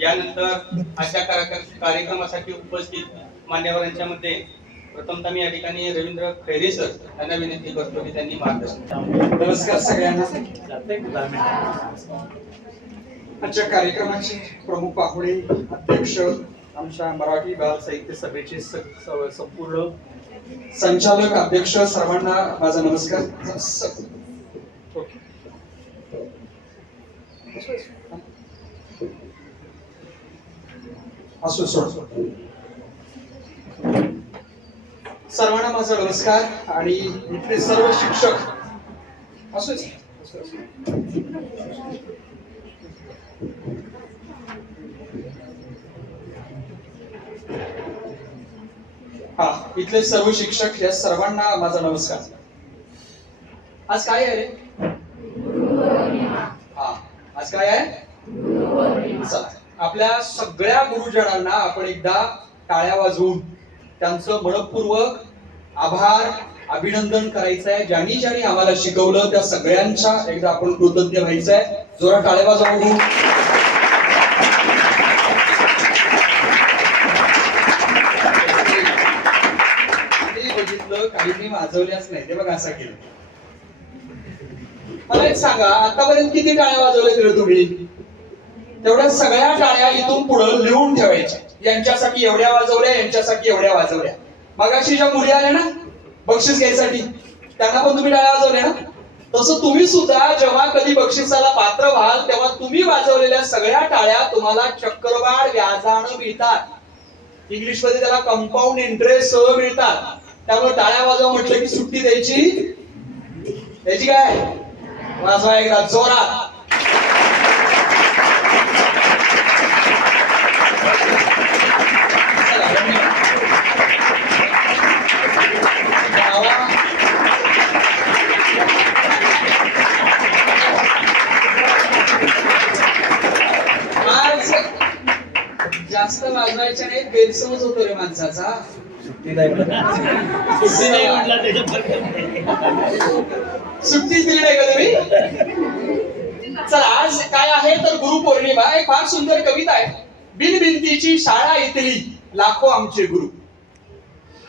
यानंतर अशा कार्यक्रमासाठी उपस्थित मान्यवरांच्या मध्ये प्रथमतः मी या ठिकाणी रवींद्र खैरे सर यांना विनंती करतो की त्यांनी मार्गदर्शन. नमस्कार सगळ्यांना. आजच्या कार्यक्रमाचे प्रमुख पाहुणे, अध्यक्ष, आमच्या मराठी बाल साहित्य सभेचे संपूर्ण संचालक, अध्यक्ष, सर्वांना माझा नमस्कार. सर्वांना माझा नमस्कार. आणि इथले सर्व शिक्षक इथले सर्व शिक्षक या सर्वांना माझा नमस्कार. आज काय आहे रे? आज काय आहे? चला, आपल्या सगळ्या गुरुजनांना आपण एकदा टाळ्या वाजवून त्यांचं मनपूर्वक आभार, अभिनंदन करायचं आहे. ज्यांनी ज्यांनी आम्हाला शिकवलं त्या सगळ्यांच्या एकदा आपण कृतज्ञ व्हायचं आहे. जोरात टाळ्या वाजवून. बघितलं काहींनी वाजवल्याच नाही, ते बघ असं केलं. मला एक सांगा, आतापर्यंत किती टाळ्या वाजवल्या गेलं तुम्ही? तेवढ्या सगळ्या टाळ्या इथून पुढे लिहून ठेवायच्या. यांच्यासाठी एवढ्या वाजवल्या, यांच्यासाठी एवढ्या वाजवल्या. मगाशी ज्या मुली आल्या ना बक्षीस घ्यायसाठी, त्यांना पण तुम्ही टाळ्या वाजवल्या ना? तसं तुम्ही सुद्धा जेव्हा कधी बक्षिसाला पात्र व्हाल तेव्हा तुम्ही वाजवलेल्या सगळ्या टाळ्या तुम्हाला चक्रवाढ व्याजानं मिळतात. इंग्लिश मध्ये त्याला कंपाऊंड इंटरेस्ट सह मिळतात. त्यामुळे टाळ्या वाजवा म्हटलं की सुट्टी द्यायची काय? वाजवा एकदा जोरात. आज जास्त वाजवायच्या नाही, गैरसमज होतो रे माणसाचा. सुट्टीच दिली नाही का तुम्ही? चला, आज काय आहे तर गुरुपौर्णिमा. एक फार सुंदर कविता आहे. बिनभिंतीची शाळा इथली, लाखो आमचे गुरु.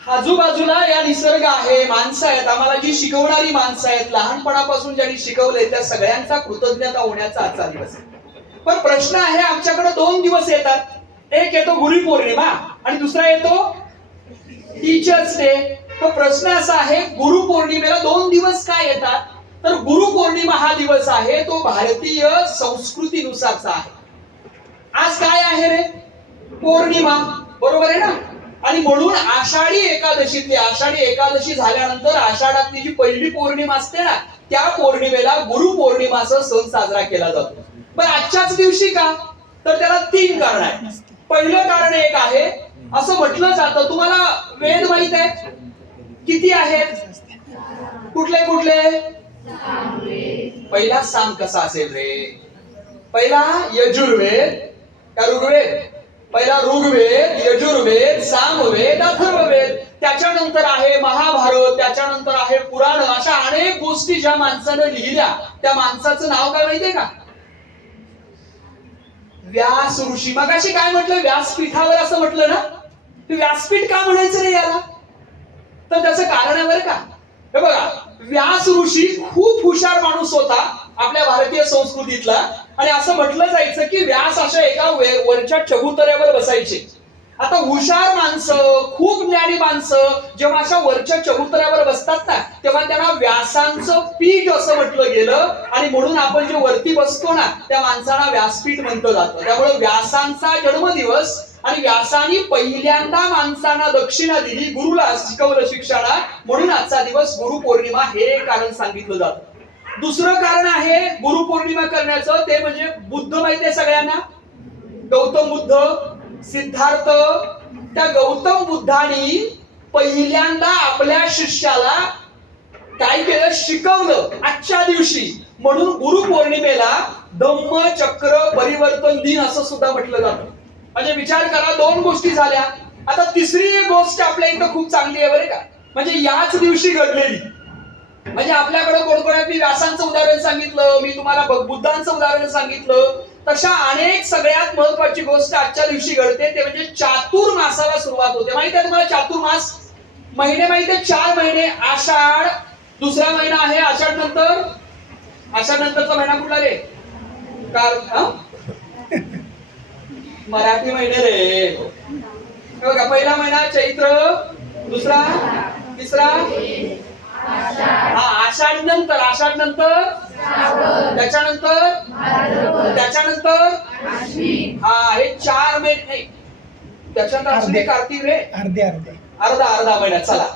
आजूबाजूला या निसर्ग आहे, माणसं आहेत, आम्हाला जी शिकवणारी माणसं आहेत, लहानपणापासून ज्यांनी शिकवलंय त्या सगळ्यांचा कृतज्ञता होण्याचा आजचा दिवस आहे. पण प्रश्न आहे, आमच्याकडे 2 दिवस येतात. एक येतो गुरुपौर्णिमा आणि दुसरा येतो टीचर्स डे. तर प्रश्न असा आहे, गुरुपौर्णिमेला 2 दिवस काय येतात? तर गुरुपौर्णिमा हा दिवस आहे तो भारतीय संस्कृतीनुसारचा आहे. आज काय आहे रे? पौर्णिमा, बरोबर आहे ना? आणि म्हणून आषाढी एकादशीतली, आषाढी एकादशी झाल्यानंतर आषाढातली जी पहिली पौर्णिमा असते ना, त्या पौर्णिमेला गुरुपौर्णिमाचा सण साजरा केला जातो. पण आजच्याच दिवशी का? तर त्याला 3 कारण आहेत. पहिलं कारण एक आहे, असं म्हटलं जातं, तुम्हाला वेद माहित आहे किती आहेत? कुठले कुठले? पहिला साम कसा असेल रे? पहिला यजुर्वेद का ऋग्वेद? पहिला ऋग्वेद, यजुर्वेद, सामवेद, अथर्ववेद. त्याच्यानंतर आहे महाभारत, त्याच्यानंतर आहे पुराण. अशा अनेक गोष्टी ज्या माणसानं लिहिल्या त्या माणसाचं नाव काय माहितीये का? व्यास ऋषी. मगाशी काय म्हटलं? व्यासपीठावर असं म्हटलं ना. व्यासपीठ का म्हणायचं रे याला? तर त्याचं कारण आहे बरं का. हे बघा, व्यास ऋषी खूप हुशार माणूस होता आपल्या भारतीय संस्कृतीतला. आणि असं म्हटलं जायचं की व्यास अशा एका वरच्या चबुतऱ्यावर बसायचे. आता हुशार माणसं, खूप ज्ञानी माणसं जेव्हा अशा वरच्या चबुतऱ्यावर बसतात ना, तेव्हा त्यांना व्यासांचं पीठ असं म्हटलं गेलं. आणि म्हणून आपण जे वरती बसतो ना त्या माणसाला व्यासपीठ म्हटलं जातं. त्यामुळे व्यासांचा जन्मदिवस आणि व्यासानी पहिल्यांदा माणसांना दक्षिणा दिली, गुरुला शिकवलं शिक्षणा, म्हणून आजचा दिवस गुरुपौर्णिमा हे कारण सांगितलं जातं. दुसरं कारण आहे गुरुपौर्णिमा करण्याचं, ते म्हणजे बुद्ध माहिती आहे सगळ्यांना? गौतम बुद्ध, सिद्धार्थ. त्या गौतम बुद्धांनी पहिल्यांदा आपल्या शिष्याला काय केलं? शिकवलं आजच्या दिवशी. म्हणून गुरुपौर्णिमेला धम्मचक्र परिवर्तन दिन असं सुद्धा म्हटलं जातं. म्हणजे विचार करा, 2 गोष्टी झाल्या. आता तिसरी एक गोष्ट आपल्या इथं खूप चांगली आहे बरं का. म्हणजे याच दिवशी घडलेली. म्हणजे आपल्याकडे कोणकोण आहे? मी व्यासांचं उदाहरण सांगितलं, मी तुम्हाला बुद्धांचं उदाहरण सांगितलं. तशा अनेक सगळ्यात महत्वाची गोष्ट आजच्या दिवशी घडते ते म्हणजे चातुर्मासाला सुरुवात होते. माहिती आहे तुम्हाला चातुर्मास? महिने माहिती आहे? 4 महिने. आषाढ दुसरा महिना आहे, आषाढ नंतरचा महिना कुठला रे? मराठी महिने रे. हे बघा, पहिला महिना चैत्र, दुसरा, तिसरा आषाढ नंतर त्याच्यानंतर हे 4 महिने नाही, त्याच्यानंतर अश्विनी कार्तिक रे, अर्धा महिना. चला,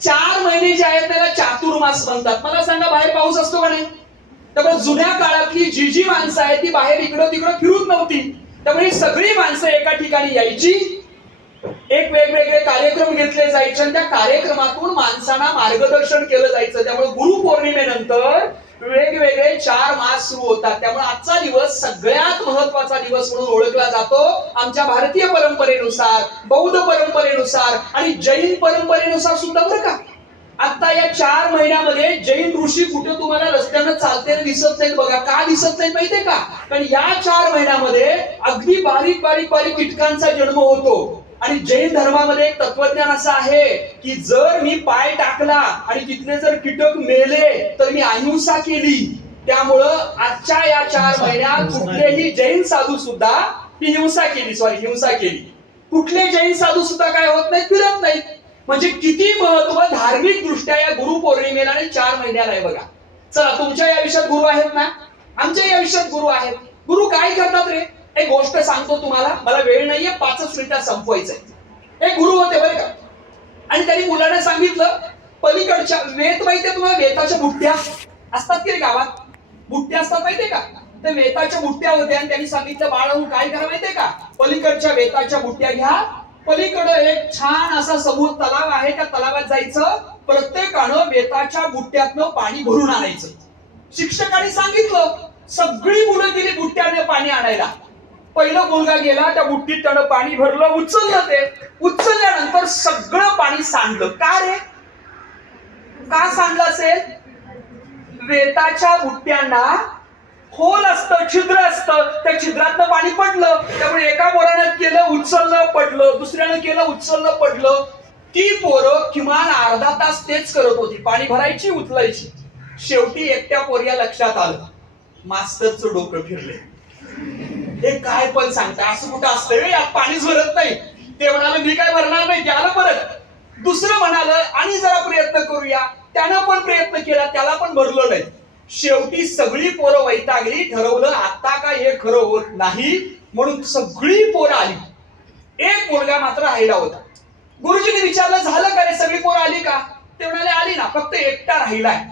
4 महिने जे आहेत त्याला चातुर्मास म्हणतात. मला सांगा, बाहेर पाऊस असतो का नाही? त्यामुळे जुन्या काळातली जी माणसं आहेत ती बाहेर इकडं तिकडं फिरत नव्हती. त्यामुळे सगळी माणसं एका ठिकाणी यायची, एक वेगवेगळे कार्यक्रम घेतले जायचे आणि त्या कार्यक्रमातून माणसांना मार्गदर्शन केलं जायचं. त्यामुळे गुरुपौर्णिमेनंतर वेगवेगळे 4 मास सुरू होतात. त्यामुळे आजचा दिवस सगळ्यात महत्वाचा दिवस म्हणून ओळखला जातो. आमच्या भारतीय परंपरेनुसार, बौद्ध परंपरेनुसार आणि जैन परंपरेनुसार सुद्धा बरं का. आता या 4 महिन्यामध्ये जैन ऋषी कुठे तुम्हाला रस्त्यानं चालताना दिसत नाहीत. बघा, का दिसत नाहीत माहितीये का? कारण या 4 महिन्यामध्ये अगदी बारीक बारीक बारीक कीटकांचा जन्म होतो. आणि जैन धर्मामध्ये एक तत्वज्ञान असं आहे की जर मी पाय टाकला आणि तिथले जर कीटक मेले तर मी अहिंसा केली. त्यामुळं आजच्या या 4 महिन्यात कुठलेही जैन साधू सुद्धा हिंसा केली. कुठले जैन साधू सुद्धा काय होत नाहीत, फिरत नाहीत. म्हणजे किती महत्व धार्मिक दृष्ट्या या गुरुपौर्णिमेला आणि 4 महिन्याला आहे बघा. चला, तुमच्या या आयुष्यात गुरु आहेत ना? आमच्या या आयुष्यात गुरु आहेत. गुरु काय करतात रे? एक गोष्ट सांगतो तुम्हाला, मला वेळ नाहीये, 5 मिनिटात संपवायचंय. एक गुरु होते बरं का, आणि त्यांनी मुलांना सांगितलं पलीकडच्या वेत, माहितीये तुम्हाला? वेताच्या बुट्ट्या असतात की रे गावात? बुट्ट्या असतात माहितीये का? त्या वेताच्या बुट्ट्या होत्या आणि त्यांनी सांगितलं बाळाहून काय करा माहितीये का? पलीकडच्या वेताच्या बुट्ट्या घ्या, पलीकडे एक छान असा समूह तलाव आहे, त्या तलावात जायचं, प्रत्येकानं वेताच्या बुट्ट्यातनं पाणी भरून आणायचं. शिक्षकांनी सांगितलं, सगळी मुलं गेली बुट्ट्याने पाणी आणायला. पहिला मुलगा गेला, त्या बुट्टीत त्यानं पाणी भरलं, उचलल्यानंतर सगळं पाणी सांडलं. का रे? का सांडलं असेल? वेताच्या बुट्ट्यांना खोल असतं, छिद्र असतं, त्या छिद्रातनं पाणी पडलं. त्यामुळे एका पोरानं केलं, उचललं, पडलं, दुसऱ्यानं केलं, उचललं, पडलं. ती पोरं किमान अर्धा तास तेच करत होती, पाणी भरायची, उचलायची. शेवटी एकट्या पोरीला लक्षात आलं, मास्तरचं डोकं फिरले. हे काय पण सांगता, असं कुठं असतं, यात पाणीच भरत नाही. ते म्हणाले मी काय भरणार नाही, त्याला परत. दुसरं म्हणालं आणि जरा प्रयत्न करूया, त्यानं पण प्रयत्न केला, त्याला पण भरलं नाही. शेवटी सगळी पोरं वैतागली. ठरवलं आता काय हे खरं होत नाही, म्हणून सगळी पोरं आली. एक मुलगा मात्र राहिला होता. गुरुजींनी विचारलं झालं का रे, सगळी पोरं आली का? ते म्हणाले आली ना, फक्त एकटा राहिलाय.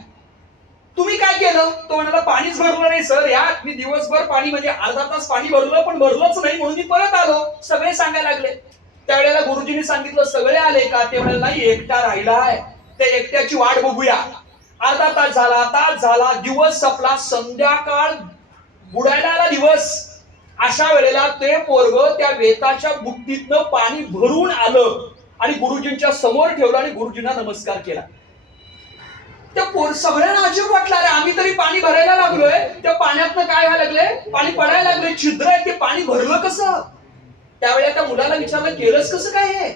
तुम्ही काय केलं? तो म्हणाला पाणीच भरलं नाही सर, या मी दिवसभर पाणी म्हणजे अर्धा तास पाणी भरलं पण भरलंच नाही, म्हणून मी परत आलो. सगळे सांगायला लागले. त्यावेळेला गुरुजींनी सांगितलं सगळे आले का? ते म्हणाले नाही, एकटा राहिलाय, त्या एकट्याची वाट बघूया. अर्धा तास झाला, तास झाला, दिवस संपला, संध्याकाळ बुडायला आला दिवस. अशा वेळेला ते पोरग त्या वेताच्या बुट्टीतनं पाणी भरून आलं आणि गुरुजींच्या समोर ठेवलं आणि गुरुजींना नमस्कार केला. त्या सगळ्यांना अजब वाटलं, अरे आम्ही तरी पाणी भरायला लागलोय, त्या पाण्यातनं काय व्हायला लागले, पाणी पडायला लागले, छिद्र आहे, ते पाणी भरलं कसं? त्यावेळेला त्या मुलाला विचारलं केलंच कसं काय हे?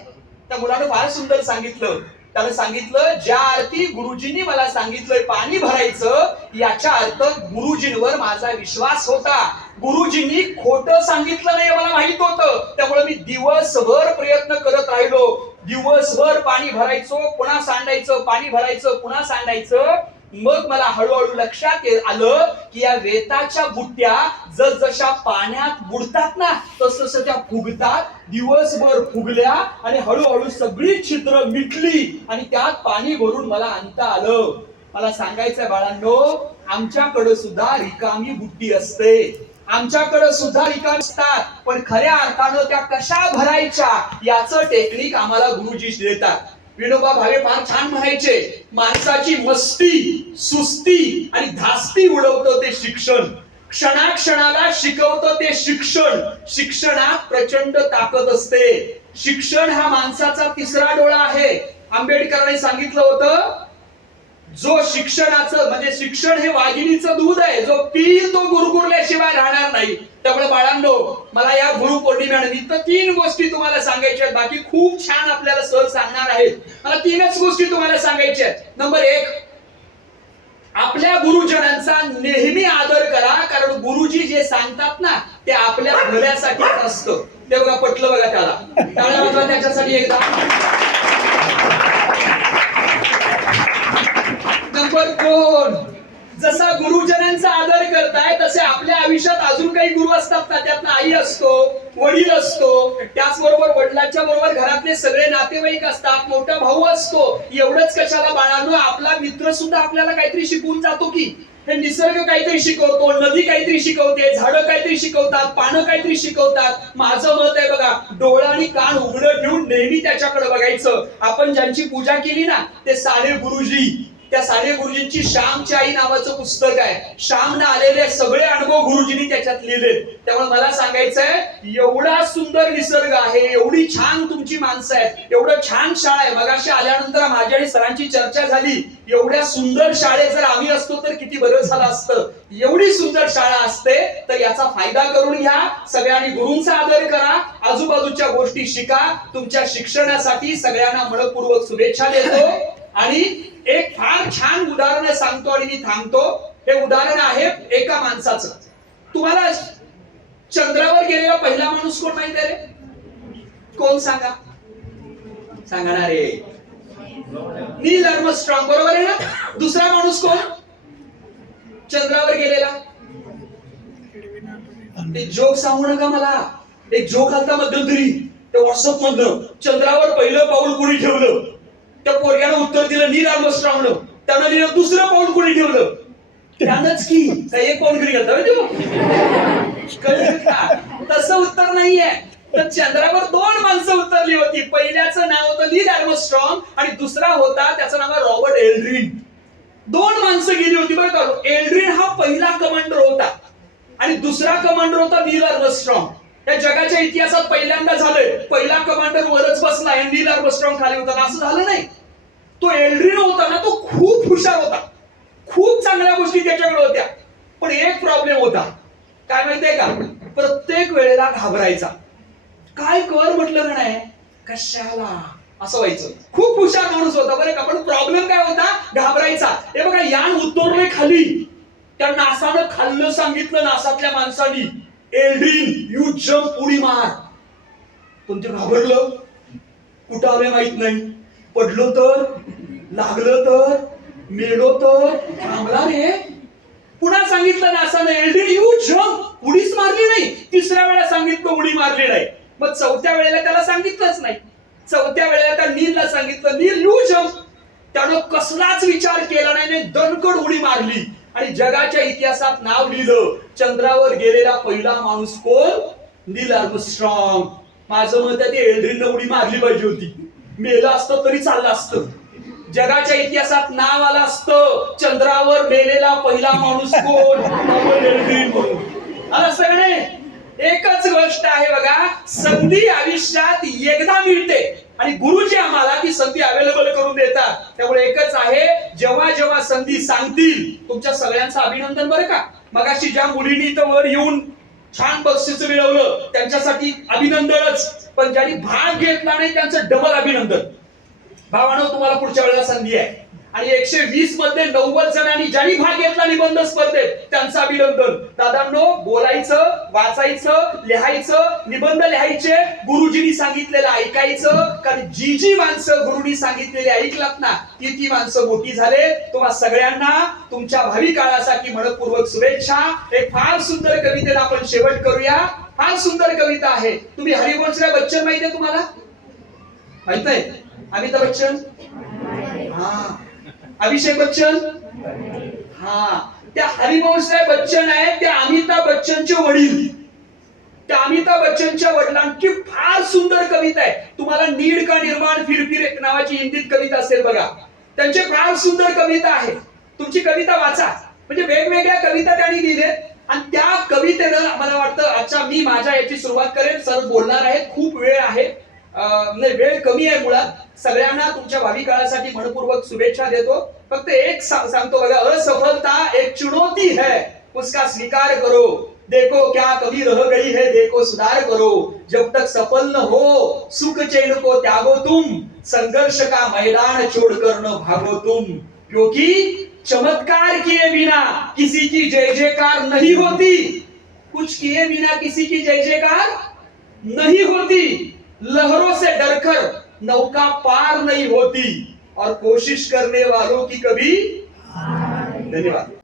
त्या मुलानं फार सुंदर सांगितलं. त्यानं सांगितलं ज्या अर्थी गुरुजींनी मला सांगितलंय पाणी भरायचं, याच्या अर्थ गुरुजींवर माझा विश्वास होता. गुरुजींनी खोटं सांगितलं नाही मला माहित होतं. त्यामुळे मी दिवसभर प्रयत्न करत राहिलो. दिवसभर पाणी भरायचो, पुन्हा सांडायचं, पाणी भरायचं, पुन्हा सांडायचं. मग मला हळूहळू लक्षात आलं की या वेताच्या बुट्ट्या जसजशा पाण्यात बुडतात ना, तसं त्या फुगतात. दिवसभर फुगल्या आणि हळूहळू सगळी छिद्र मिटली आणि त्यात पाणी भरून मला आणता आलं. मला सांगायचंय बाळांनो, आमच्याकडे सुद्धा रिकामी बुट्टी असते, आमच्याकडे सुद्धा रिकामी असतात, पण खऱ्या अर्थानं त्या कशा भरायच्या याचं टेक्निक आम्हाला गुरुजी देतात. विनोबा भावे फार छान म्हणायचे, माणसाची मस्ती, सुस्ती आणि धास्ती उडवतं ते शिक्षण, क्षणाक्षणाला शिकवतं ते शिक्षण. शिक्षणात प्रचंड ताकद असते. शिक्षण हा माणसाचा तिसरा डोळा आहे. आंबेडकरांनी सांगितलं होतं, जो शिक्षणाचं म्हणजे शिक्षण हे वाघिणीचं दूध आहे, जो पिईल तो गुरगुरल्याशिवाय राहणार नाही. त्यामुळे बाळांनो, मला या गुरुपौर्णिमेनिमित्त 3 गोष्टी तुम्हाला सांगायच्या आहेत. बाकी खूप छान आपल्याला सर सांगणार आहेत. मला 3च गोष्टी तुम्हाला सांगायच्या आहेत. नंबर 1, आपल्या गुरुजनांचा नेहमी आदर करा, कारण गुरुजी जे सांगतात ना ते आपल्या भल्यासाठीच असतं. ते बघा, पटलं बघा त्याला. टाळ्या वाजवा त्याच्यासाठी एकदा. नंबर 2, जसा गुरुजनांचा आदर करताय तसे आपल्या आयुष्यात अजून काही गुरु असतात ना. त्यातनं आई असतो, वडील असतो, त्याचबरोबर वडिलांच्या बरोबर घरातले सगळे नातेवाईक असतात, मोठा भाऊ असतो. एवढंच कशाला बाळांनो, आपला मित्र सुद्धा आपल्याला काहीतरी शिकवून जातो की. हे निसर्ग काहीतरी शिकवतो, नदी काहीतरी शिकवते, झाडं काहीतरी शिकवतात, पानं काहीतरी शिकवतात. माझं मत आहे बघा, डोळा आणि कान उघडं ठेवून नेहमी त्याच्याकडे बघायचं. आपण ज्यांची पूजा केली ना ते साने गुरुजी, त्या साने गुरुजींची श्यामची आई नावाचं पुस्तक आहे. श्यामनं आलेले सगळे अनुभव गुरुजींनी त्याच्यात लिहिले. त्यामुळे मला सांगायचंय, एवढा सुंदर निसर्ग आहे, एवढी छान तुमची माणसं आहेत, एवढं छान शाळा आहे. मगाशी आल्यानंतर माझी आणि सरांची चर्चा झाली, एवढ्या सुंदर शाळेत जर आम्ही असतो तर किती बरं झालं असतं. एवढी सुंदर शाळा असते, तर याचा फायदा करून घ्या. सगळ्यांनी गुरूंचा आदर करा, आजूबाजूच्या गोष्टी शिका. तुमच्या शिक्षणासाठी सगळ्यांना मनपूर्वक शुभेच्छा देतो. आणि एक फार छान उदाहरण सांगतो आणि मी थांबतो. हे उदाहरण आहे एका माणसाचं. तुम्हाला चंद्रावर गेलेला पहिला माणूस कोण माहिती आहे रे? कोण सांगा? सांगणार रे? नील आर्मस्ट्रॉंग, बरोबर आहे ना? दुसरा माणूस कोण चंद्रावर गेलेला? ते जोक सांगू नका मला. एक जोक आलता मध्यंतरी ते व्हॉट्सअप मधलं. चंद्रावर पहिलं पाऊल कोणी ठेवलं? त्या पोरग्यानं उत्तर दिलं नील आर्मस्ट्रॉंगनं. त्यानं लिहिलं दुसरं पाऊल कोणी ठेवलं? त्यानंच की. काय एक पाऊल घरी घालता तसं उत्तर नाहीये. तर चंद्रावर 2 माणसं उतरली होती. पहिल्याचं नाव होतं नील आर्मस्ट्रॉंग आणि दुसरा होता त्याचं नाव रॉबर्ट एल्ड्रिन. 2 माणसं गेली होती बरं का. एल्ड्रिन हा पहिला कमांडर होता आणि दुसरा कमांडर होता नील आर्मस्ट्रॉंग. या जगाच्या इतिहासात पहिल्यांदा झालंय, पहिला कमांडर वरच बसला आणि नील आर्मस्ट्रॉंग खाली होता. असं झालं नाही. तो एल्ड्रिन होता ना, तो खूप हुशार होता, खूप चांगल्या गोष्टी त्याच्याकडे होत्या. पण एक प्रॉब्लेम होता. काय माहितीये का? प्रत्येक वेळेला घाबरायचा. काय कर म्हटलं का नाही, कशाला असं व्हायचं. खूप हुशार माणूस होता बरं का, पण प्रॉब्लेम काय होता? घाबरायचा. हे बघा, यान उतरले खाली, त्या नासानं खाल्लं सांगितलं नासातल्या माणसानी, एल्ड्रिन यू जम्प, उडी मार. पण ते घाबरलं. कुठं आलं माहित नाही. पडलो तर, लागलं तर, मेलो तर, थांबला रे. पुन्हा सांगितलं नासानं एल्ड्रिन यू जम्प, उडीच मारली नाही. तिसऱ्या वेळा सांगितलं, उडी मारली नाही. मग 4थ्या वेळेला त्याला सांगितलंच नाही. 4थ्या वेळेला त्या नीलला सांगितलं नील यू जम्प. त्यानं कसलाच विचार केला नाही, दणकड उडी मारली आणि जगाच्या इतिहासात नाव लिहिलं. चंद्रावर गेलेला पहिला माणूस कोण? नील आर्मस्ट्रॉंग. माझं मत आहे ते एल्ड्रिननं उडी मारली पाहिजे होती. मेलं असतं तरी चाललं असतं. जगाच्या इतिहासात नाव आलं असतं, चंद्रावर मेलेला पहिला माणूस कोण? एल्ड्रिन म्हणून. आता सगळे एकच गोष्ट आहे बघा, संधी आयुष्यात एकदा मिळते आणि गुरुजी आम्हाला ती संधी अवेलेबल करून देतात. त्यामुळे एकच आहे, जेव्हा जेव्हा संधी सांगतील, तुमच्या सगळ्यांचं अभिनंदन बरं का. मगाशी ज्या मुलींनी इथं वर येऊन छान बक्षीस मिळवलं त्यांच्यासाठी अभिनंदनच, पण ज्यांनी भाग घेतला नाही त्यांचं डबल अभिनंदन. भावानो, तुम्हाला पुढच्या वेळेला संधी आहे आणि 120 मध्ये 90 जणांनी ज्यांनी भाग घेतला निबंध स्पर्धेत त्यांचं अभिनंदन. दादांनो, बोलायचं, वाचायचं, लिहायचं, निबंध लिहायचे, गुरुजींनी सांगितलेलं ऐकायचं. कारण जी जी माणसं गुरुनी सांगितलेले ऐकलात ना, ती माणसं मोठी झाले. तुम्हा सगळ्यांना तुमच्या भावी काळासाठी मनपूर्वक शुभेच्छा. एक फार सुंदर कवितेला आपण शेवट करूया. फार सुंदर कविता आहे. तुम्ही हरिवंशराय बच्चन माहिती आहे तुम्हाला? माहित आहे? अमिताभ बच्चन, हा. अभिषेक बच्चन, हा. त्या हरिवंशराय बच्चन आहे, त्या अमिताभ बच्चनचे वडील. त्या अमिताभ बच्चनच्या वडिलांची फार सुंदर कविता आहे. तुम्हाला नीड का निर्माण फिर फिर एक नावाची हिंदीत कविता असेल बघा. त्यांची फार सुंदर कविता आहे. तुमची कविता वाचा. म्हणजे वेगवेगळ्या कविता त्यांनी लिहिल्या आणि त्या कवितेनं मला वाटतं अच्छा मी माझ्या याची सुरुवात करेन. सर बोलणार आहेत, खूप वेळ आहे. नाही, वेळ कमी आहे मुळात. सगळ्यांना तुमच्या भावी काळासाठी मनपूर्वक शुभेच्छा देतो. फक्त एक सांगतो बघा, असफलता एक चुनौती है, उसका स्वीकार करो. देखो क्या कभी रह गई है, देखो सुधार करो. जब तक सफल न हो सुख चैन को त्यागो तुम, संघर्ष का मैदान छोड़कर न भागो तुम. क्योंकि चमत्कार किए बिना किसी की जय जयकार नहीं होती. कुछ किए बिना किसी की जय जयकार नहीं होती. लहरों से डरकर नौका पार नहीं होती, और कोशिश करने वालों की कभी. धन्यवाद.